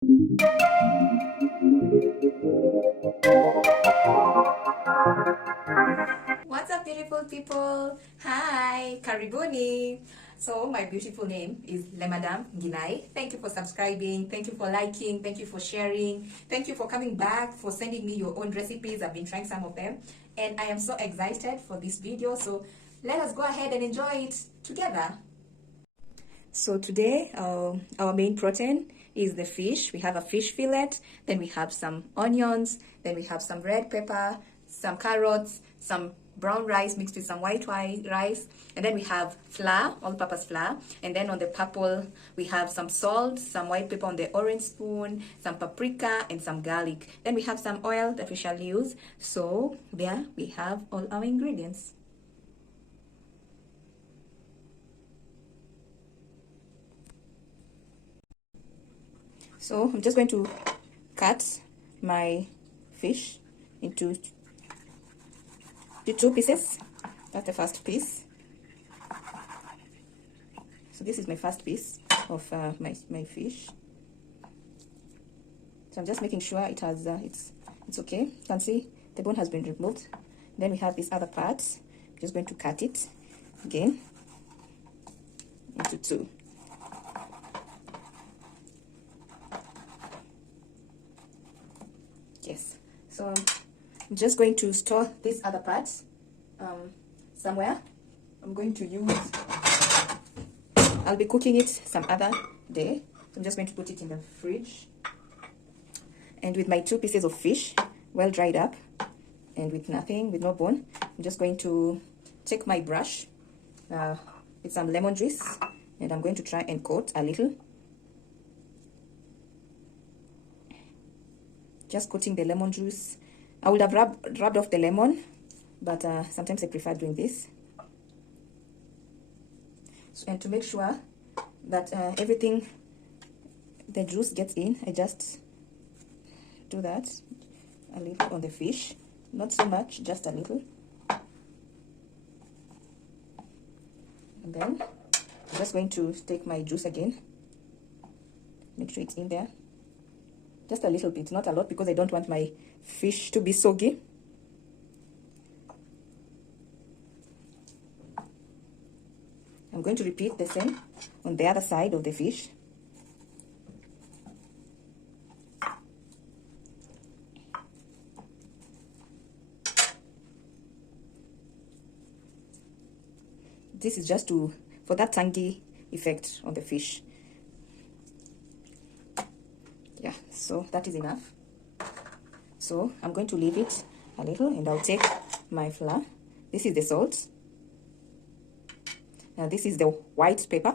What's up, beautiful people? Hi, Karibuni. So, my beautiful name is Lemadam Ginai. Thank you for subscribing. Thank you for liking. Thank you for sharing. Thank you for coming back, for sending me your own recipes. I've been trying some of them, and I am so excited for this video. So, let us go ahead and enjoy it together. So today, our main protein is the fish. We have a fish fillet, then we have some onions, then we have some red pepper, some carrots, some brown rice mixed with some white rice, and then we have flour, all-purpose flour, and then on the purple we have some salt, some white pepper on the orange spoon, some paprika, and some garlic. Then we have some oil that we shall use. So there we have all our ingredients. So I'm just going to cut my fish into the two pieces. That's the first piece. So this is my first piece of my fish. So I'm just making sure it has it's okay. You can see the bone has been removed. Then we have this other part. I'm just going to cut it again into two. Yes, so I'm just going to store this other part somewhere. I'm going to use, I'll be cooking it some other day. So I'm just going to put it in the fridge. And with my two pieces of fish, well dried up, and with no bone, I'm just going to take my brush with some lemon juice, and I'm going to try and coat a little. Just coating the lemon juice. I would have rubbed off the lemon, but sometimes I prefer doing this. So, and to make sure that everything, the juice gets in, I just do that a little on the fish. Not so much, just a little. And then I'm just going to take my juice again. Make sure it's in there. Just a little bit, not a lot, because I don't want my fish to be soggy. I'm going to repeat the same on the other side of the fish. This is just for that tangy effect on the fish. Yeah, so that is enough. So I'm going to leave it a little, and I'll take my flour. This is the salt. Now this is the white pepper.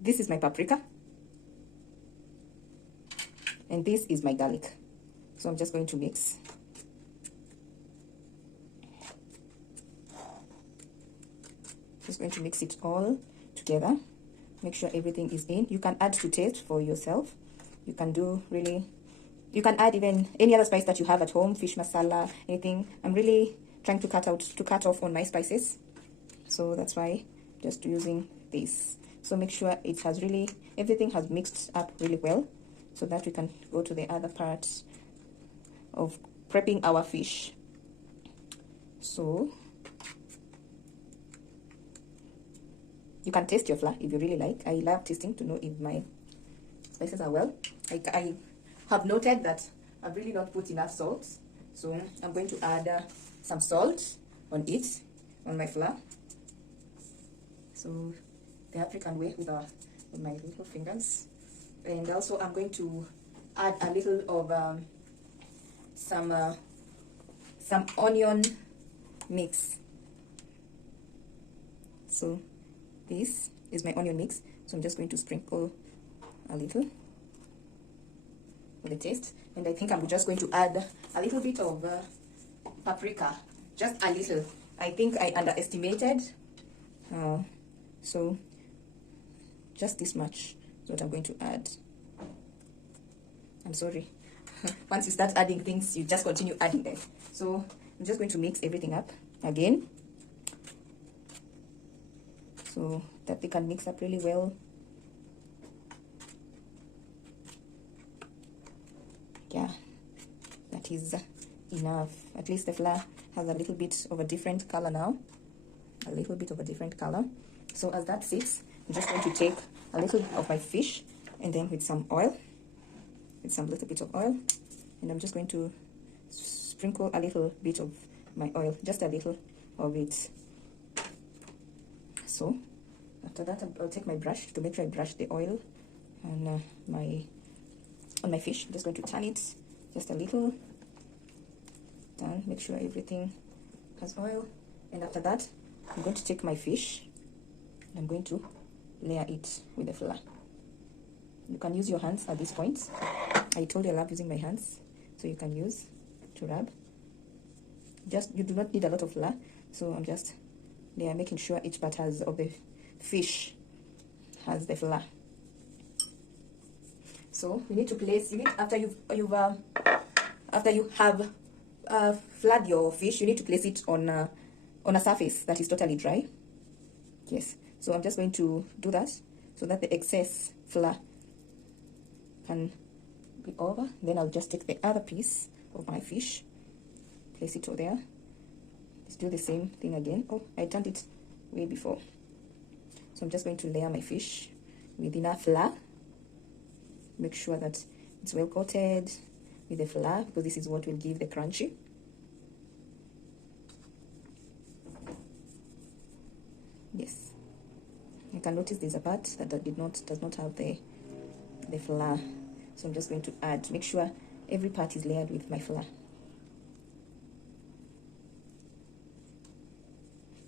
This is my paprika. And this is my garlic. So I'm just going to mix. Just going to mix it all together. Make sure everything is in. You can add to taste for yourself. You can add even any other spice that you have at home, fish masala, anything. I'm really trying to cut off on my spices. So that's why just using this. So make sure everything has mixed up really well, so that we can go to the other part of prepping our fish. So you can taste your flour if you really like. I love tasting to know if my spices are well. I have noted that I've really not put enough salt. So I'm going to add some salt on it, on my flour. So the African way with my little fingers. And also I'm going to add a little of some onion mix. So this is my onion mix, so I'm just going to sprinkle a little for the taste. And I think I'm just going to add a little bit of paprika, just a little. I think I underestimated, so just this much is what I'm going to add. I'm sorry. Once you start adding things, you just continue adding them. So I'm just going to mix everything up again, so that they can mix up really well. Yeah, that is enough. At least the flour has a little bit of a different color now, a little bit of a different color. So as that sits, I'm just going to take a little of my fish, and then with some oil, with some little bit of oil, and I'm just going to sprinkle a little bit of my oil, just a little of it. So after that, I'll take my brush to make sure I brush the oil on my fish. I'm just going to turn it just a little, turn, make sure everything has oil. And after that, I'm going to take my fish and I'm going to layer it with the flour. You can use your hands at this point. I told you I love using my hands, so you can use to rub. You do not need a lot of flour, so I'm just making sure each part of the fish has the flour. So you need to place, after you have floured your fish, you need to place it on a surface that is totally dry. Yes, so I'm just going to do that so that the excess flour can be over. Then I'll just take the other piece of my fish, place it over there. Let's do the same thing again. Oh, I turned it way before. So I'm just going to layer my fish with enough flour. Make sure that it's well coated with the flour, because this is what will give the crunchy. Yes, you can notice there's a part that does not have the flour. So I'm just going to make sure every part is layered with my flour.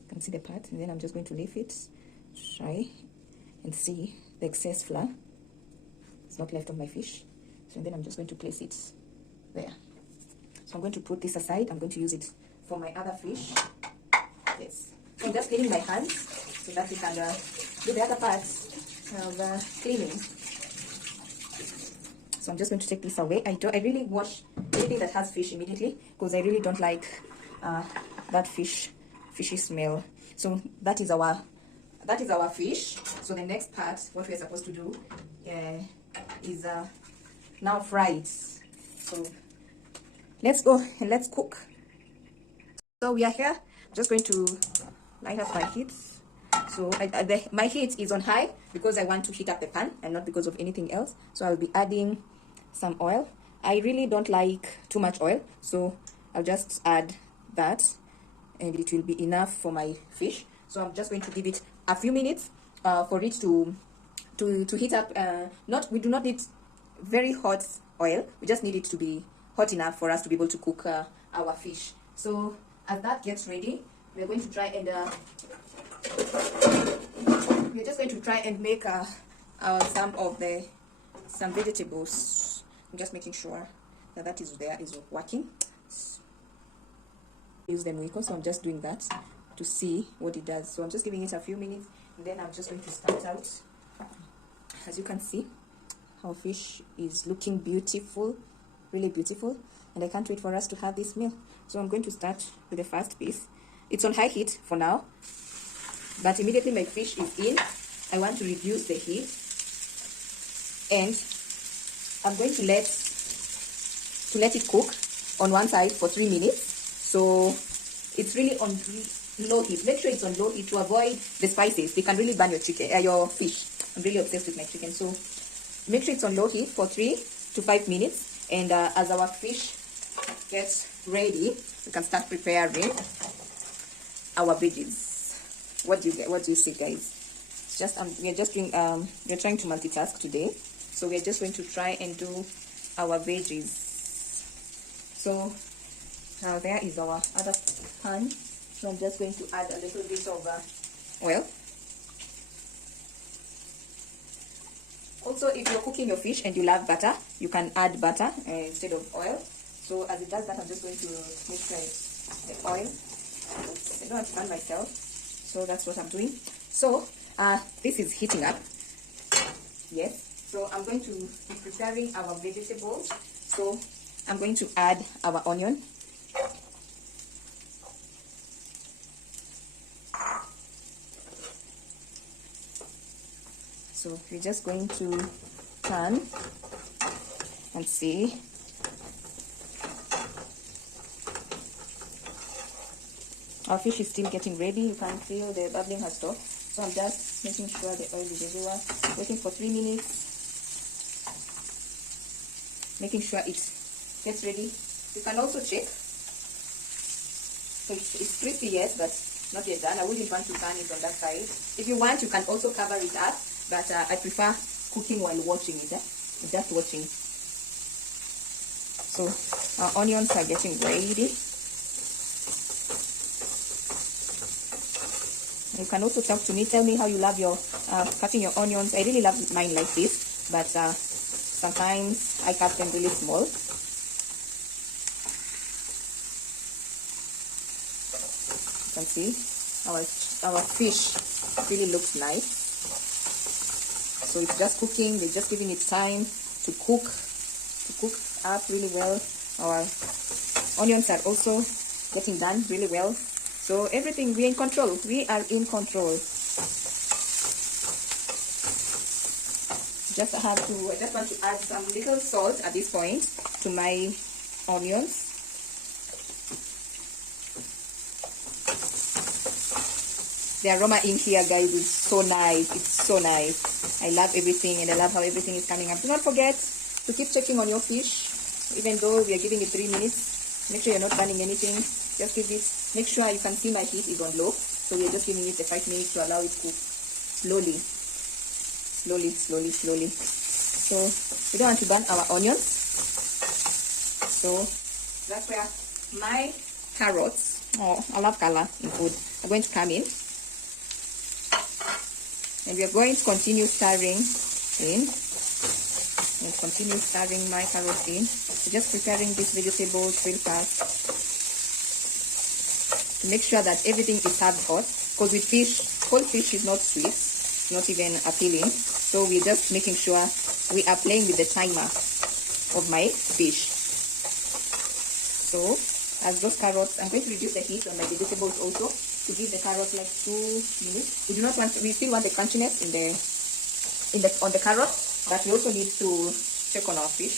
You can see the part, and then I'm just going to leave it, try and see the excess flour is not left on my fish. So then I'm just going to place it there. So I'm going to put this aside. I'm going to use it for my other fish. Yes. So I'm just cleaning my hands so that we can do the other parts of cleaning. So I'm just going to take this away. I really wash anything that has fish immediately, because I really don't like that fishy smell. So that is our fish. So the next part, what we're supposed to do is now fry it. So let's go and let's cook. So we are here. I'm just going to light up my heat. So my heat is on high because I want to heat up the pan and not because of anything else. So I'll be adding some oil. I really don't like too much oil, so I'll just add that, and it will be enough for my fish. So I'm just going to give it a few minutes for it to heat up. We do not need very hot oil. We just need it to be hot enough for us to be able to cook our fish. So as that gets ready, we're going to try and make some vegetables. I'm just making sure that is working. Use the mwiko, so I'm just doing that to see what it does. So I'm just giving it a few minutes, and then I'm just going to start out. As you can see, our fish is looking beautiful, really beautiful, and I can't wait for us to have this meal. So I'm going to start with the first piece. It's on high heat for now, but immediately my fish is in, I want to reduce the heat, and I'm going to let it cook on one side for 3 minutes. So it's really on low heat. Make sure it's on low heat to avoid the spices. They can really burn your fish. I'm really obsessed with my chicken. So make sure it's on low heat for 3 to 5 minutes. And as our fish gets ready, we can start preparing our veggies. What do you see, guys? It's just we're trying to multitask today. So we're just going to try and do our veggies. So there is our other pan. So I'm just going to add a little bit of oil. Also, if you're cooking your fish and you love butter, you can add butter instead of oil. So as it does that, I'm just going to mix the oil. I don't want to burn myself, so that's what I'm doing. So this is heating up. Yes. So I'm going to be preparing our vegetables. So I'm going to add our onion. So we're just going to turn and see Our fish is still getting ready. You can feel the bubbling has stopped. So I'm just making sure the oil is everywhere. Waiting for 3 minutes. Making sure it gets ready. You can also check. So it's crispy, yes, but not yet done. I wouldn't want to turn it on that side. If you want, you can also cover it up. But I prefer cooking while watching it. Just watching. So our onions are getting ready. You can also talk to me. Tell me how you love your cutting your onions. I really love mine like this, but sometimes I cut them really small. You can see our fish really looks nice. So it's just cooking. We're just giving it time to cook up really well. Our onions are also getting done really well. So everything, we're in control. We are in control. I just want to add some little salt at this point to my onions. The aroma in here, guys, is so nice. It's so nice. I love everything, and I love how everything is coming up. Do not forget to keep checking on your fish. Even though we are giving it 3 minutes, make sure you're not burning anything. Just give it. Make sure you can see my heat is on low. So we're just giving it the 5 minutes to allow it to cook slowly. Slowly. So we don't want to burn our onions. So that's where my carrots, I love color in food, are going to come in. And we are going to continue stirring in. And continue stirring my carrots in. So just preparing these vegetables real fast. To make sure that everything is served hot. Because with fish, cold fish is not sweet. Not even appealing. So we're just making sure we are playing with the timer of my fish. So as those carrots, I'm going to reduce the heat on my vegetables also to give the carrots like 2 minutes. We do not want, we still want the crunchiness on the carrot, but we also need to check on our fish.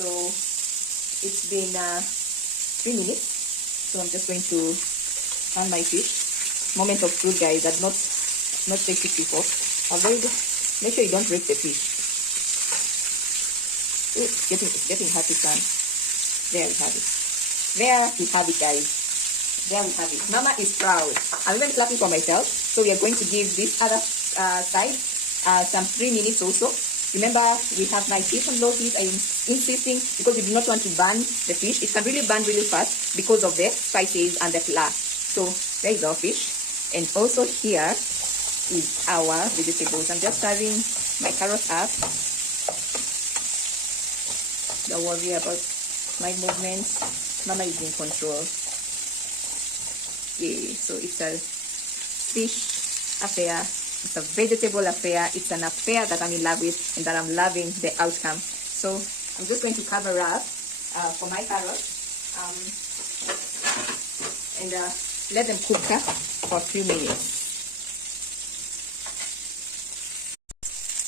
So it's been 3 minutes. So I'm just going to turn my fish. Moment of truth, guys. I've not take it before. Avoid. Make sure you don't break the fish. It's getting hot to turn. There we have it. There we have it, guys. There we have it. Mama is proud. I'm even clapping for myself. So we are going to give this other side some 3 minutes also. Remember, we have my fish on low heat. I'm insisting because we do not want to burn the fish. It can really burn really fast because of the spices and the flour. So there is our fish. And also here is our vegetables. I'm just stirring my carrots up. Don't worry about my movement. Mama is in control. Yeah, so it's a fish affair. It's a vegetable affair. It's an affair that I'm in love with and that I'm loving the outcome. So I'm just going to cover up for my carrots and let them cook for 3 minutes.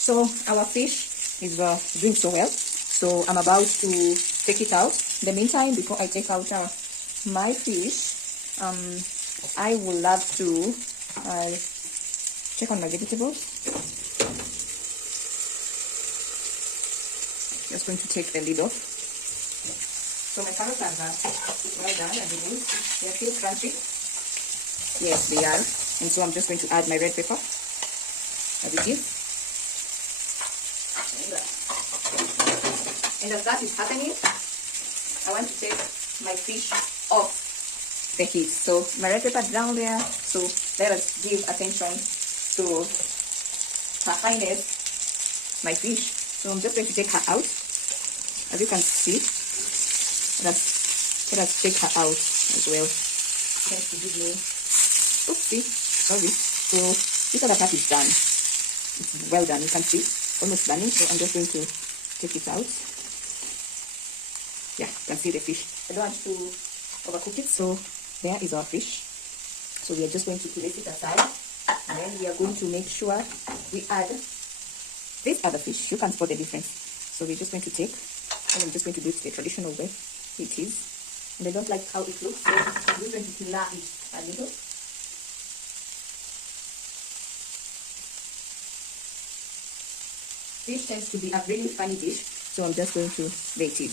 So our fish is doing so well. So I'm about to take it out. In the meantime, before I take out my fish, I would love to check on my vegetables. Just going to take the lid off. So my carrots are well done, I believe. They are still crunchy. Yes, they are. And so I'm just going to add my red pepper. Additive. And as that is happening, I want to take my fish off the heat. So my red pepper down there. So let us give attention to Her Highness, my fish. So I'm just going to take her out. As you can see, let us take her out as well. Thanks to give me. Oopsie, sorry. So this other part is done. It's well done. You can see almost done. So I'm just going to take it out. Yeah, you can see the fish. I don't want to overcook it. So there is our fish. So we are just going to place it aside. And then we are going to make sure we add this other fish. You can spot the difference. So we're just going to take, and I'm just going to do it the traditional way. It is. and I don't like how it looks, so I'm just going to blur it a little. Fish tends to be a really funny dish, so I'm just going to let it.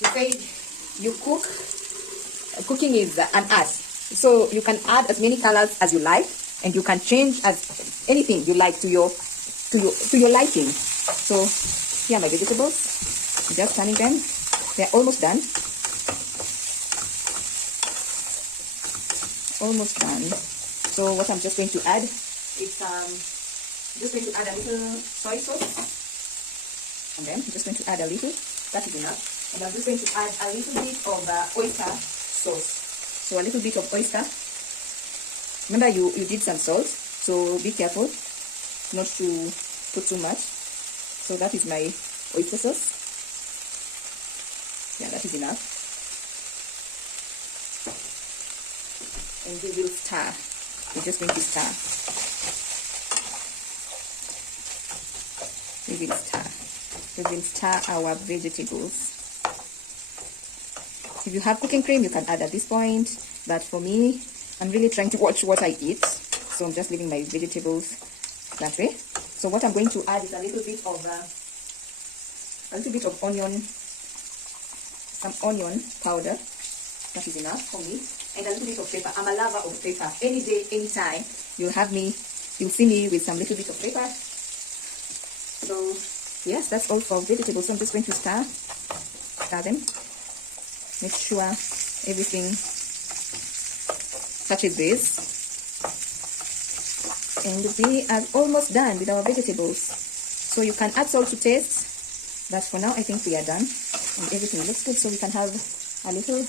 You said you cook. Cooking is an art, so you can add as many colors as you like, and you can change as anything you like to your liking. So here are my vegetables. Just turning them. They're almost done. Almost done. So what I'm just going to add is just going to add a little soy sauce, and then I'm just going to add a little. That is enough. And I'm just going to add a little bit of oyster sauce. So a little bit of oyster. Remember you did some salt, so be careful not to put too much. So that is my oyster sauce. Yeah, that is enough. And we will stir. We're just going to stir. We will stir. We will stir our vegetables. If you have cooking cream, you can add at this point. But for me, I'm really trying to watch what I eat. So I'm just leaving my vegetables that way. So what I'm going to add is a little bit of onion, some onion powder. That is enough for me. And a little bit of pepper. I'm a lover of pepper. Any day, anytime, you'll see me with some little bit of pepper. So yes, that's all for vegetables. So I'm just going to stir them. Make sure everything touches this. And we are almost done with our vegetables. So you can add salt to taste. But for now, I think we are done. And everything looks good. So we can have a little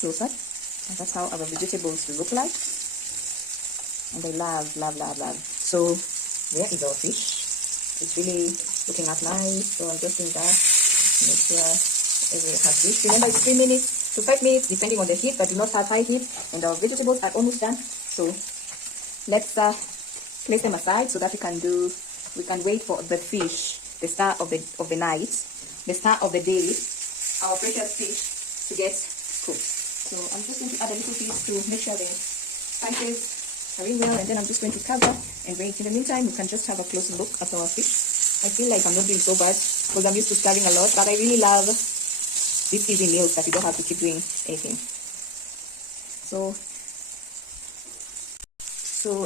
close-up. And that's how our vegetables will look like. And I love, love, love, love. So there is our fish. It's really looking up nice. So I'm just doing that. Make sure everything has this. Remember, it's 3 minutes to 5 minutes depending on the heat, but do not have high heat. And our vegetables are almost done. So let's place them aside so that we can wait for the fish, the star of the night, the star of the day, our precious fish, to get cooked. So I'm just going to add a little piece to make sure the spices are in well, and then I'm just going to cover and wait. In the meantime, you can just have a close look at our fish. I feel like I'm not doing so bad because I'm used to stirring a lot, but I really love these easy meals that you don't have to keep doing anything. So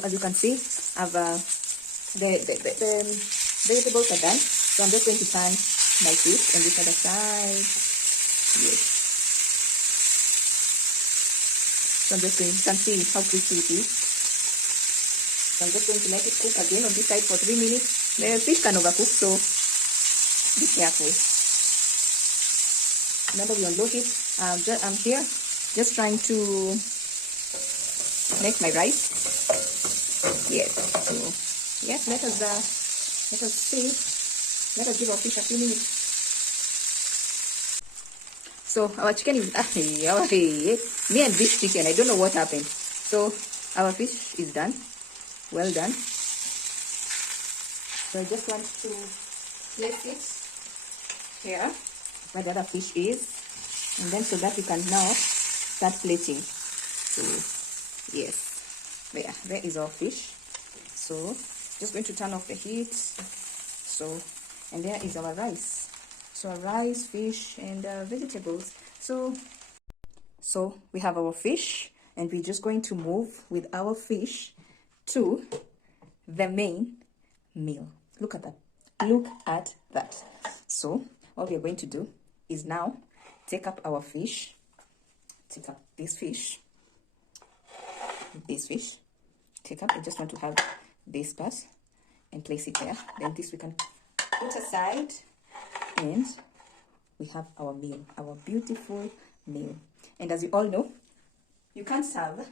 as you can see, I've the vegetables are done. So I'm just going to turn my fish on this other side. Yes. So I'm just going, you can see how crispy it is. So I'm just going to let it cook again on this side for 3 minutes. The fish can overcook, so be careful. Remember, we on low heat. I'm here just trying to make my rice. Yes. So yes, let us see. Let us give our fish a few minutes. So our chicken is me and this chicken, I don't know what happened. So our fish is done. Well done. So I just want to place it here where the other fish is, and then so that you can now start plating. So yes, there is our fish. So just going to turn off the heat. So, and there is our rice. So rice, fish, and vegetables. So we have our fish, and we're just going to move with our fish to the main meal. Look at that. Look at that. So what we're going to do is now take up our fish. Take up this fish. Take up. I just want to have this part and place it there. Then this we can put aside. And we have our meal, our beautiful meal. And as you all know, you can't serve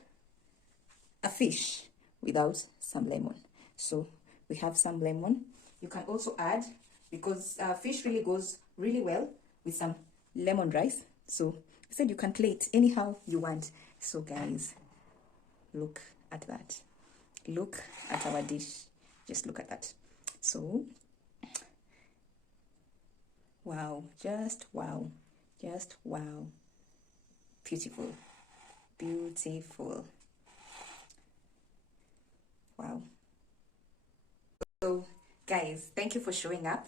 a fish without some lemon. So we have some lemon. You can also add, because fish really goes really well with some lemon rice. So I said you can play it anyhow you want. So guys, look at that. Look at our dish. Just look at that. So Wow, just wow, just wow. Beautiful, beautiful. Wow. So guys, thank you for showing up.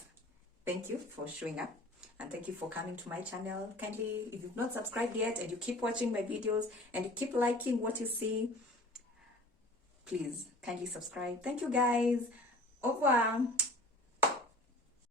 Thank you for showing up, and thank you for coming to my channel. Kindly, if you've not subscribed yet and you keep watching my videos and you keep liking what you see, please kindly subscribe. Thank you guys. Au revoir.